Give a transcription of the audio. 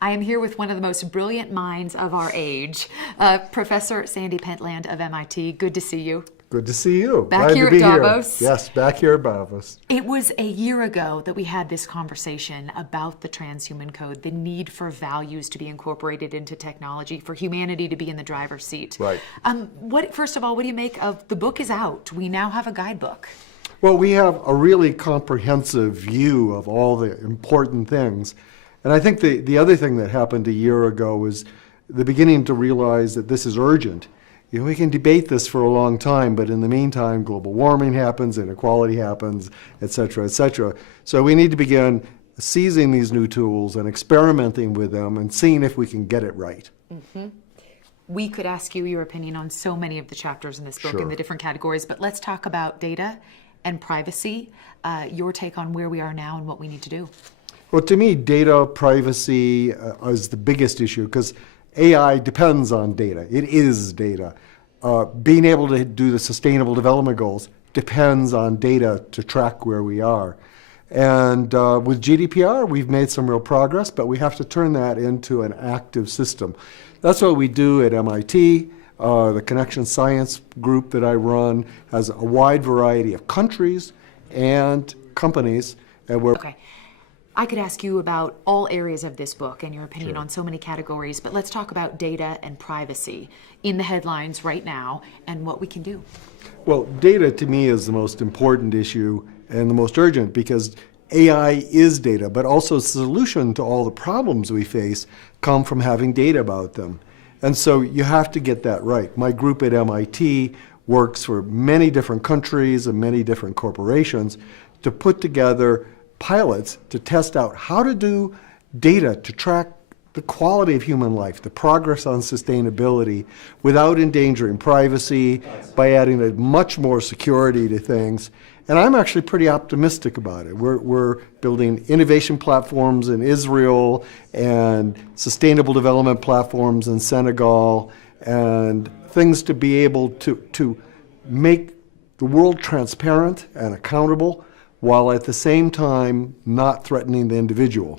I am here with one of the most brilliant minds of our age, Professor Sandy Pentland of MIT. Good to see you. Good to see you. Back Glad here to be at Davos. Here. Yes, back here at Davos. It was a year ago that we had this conversation about the transhuman code, the need for values to be incorporated into technology, for humanity to be in the driver's seat. Right. First of all, what do you make of the book is out? We now have a guidebook. Well, we have a really comprehensive view of all the important things. And I think the other thing that happened a year ago is the beginning to realize that this is urgent. You know, we can debate this for a long time, but in the meantime, global warming happens, inequality happens, et cetera, et cetera. So we need to begin seizing these new tools and experimenting with them and seeing if we can get it right. Mm-hmm. We could ask you your opinion on so many of the chapters in this book in the different categories, but let's talk about data and privacy, your take on where we are now and what we need to do. Well, to me, data privacy is the biggest issue because AI depends on data. It is data. Being able to do the Sustainable Development Goals depends on data to track where we are. And with GDPR, we've made some real progress, but we have to turn that into an active system. That's what we do at MIT. The Connection Science group that I run has a wide variety of countries and companies. And okay. I could ask you about all areas of this book and your opinion on so many categories, but let's talk about data and privacy in the headlines right now and what we can do. Well, data to me is the most important issue and the most urgent because AI is data, but also the solution to all the problems we face come from having data about them. And so you have to get that right. My group at MIT works for many different countries and many different corporations to put together pilots to test out how to do data to track the quality of human life, the progress on sustainability, without endangering privacy, by adding a much more security to things. And I'm actually pretty optimistic about it. We're building innovation platforms in Israel and sustainable development platforms in Senegal and things to be able to make the world transparent and accountable while at the same time not threatening the individual.